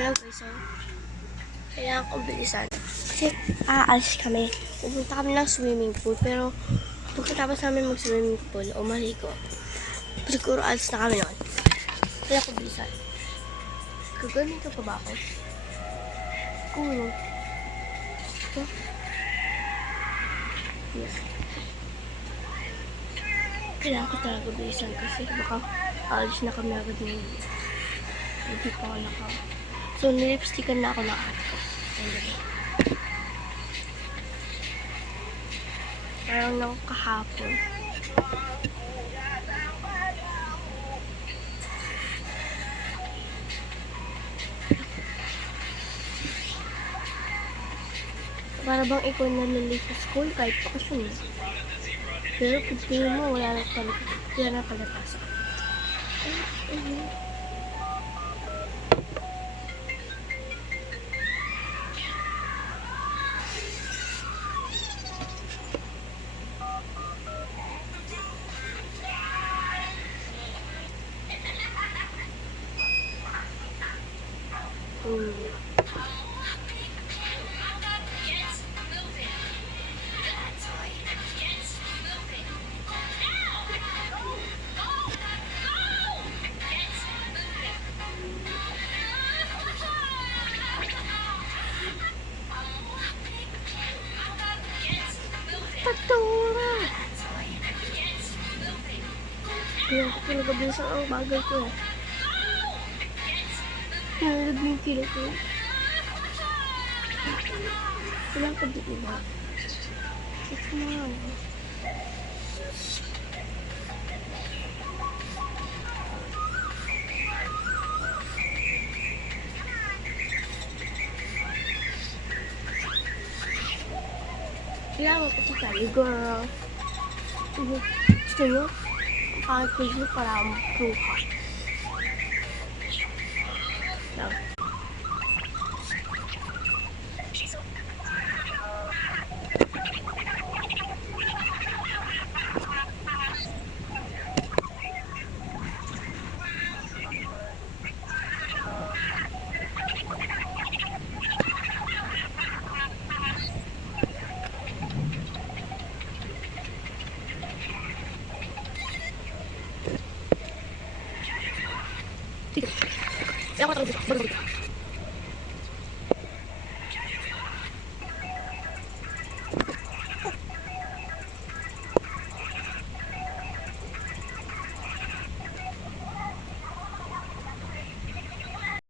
Hello guys, so kailangan ko bilisan kasi aalis kami. Pupunta kami ng swimming pool, pero pagkatapos namin mag-swimming pool o maligo, siguro alis na kami noon. Kailangan ko bilisan. Gaganito pa ba ako? Siguro. Ito? Yes. Kailangan ko talaga bilisan kasi baka alis na kami agad ngayon. Hindi pa ako naka. So, nilipstickan na ako ng ate ko. Parang nang kahapon. Para bang ikaw nalilate sa school kahit bakasyon eh. Pero pag tingin mo, wala na pala tasa. Tatura! Kaya ako pinagabilisan ang bagay ko eh. Nalag na yung kilo ko. Kailangan ko dito ba? Ito na. Kailangan ko tayo, girl. Gusto nyo? Kahit ko dito para mag-pruha. Lang. Sige. Kaya ako talaga dito.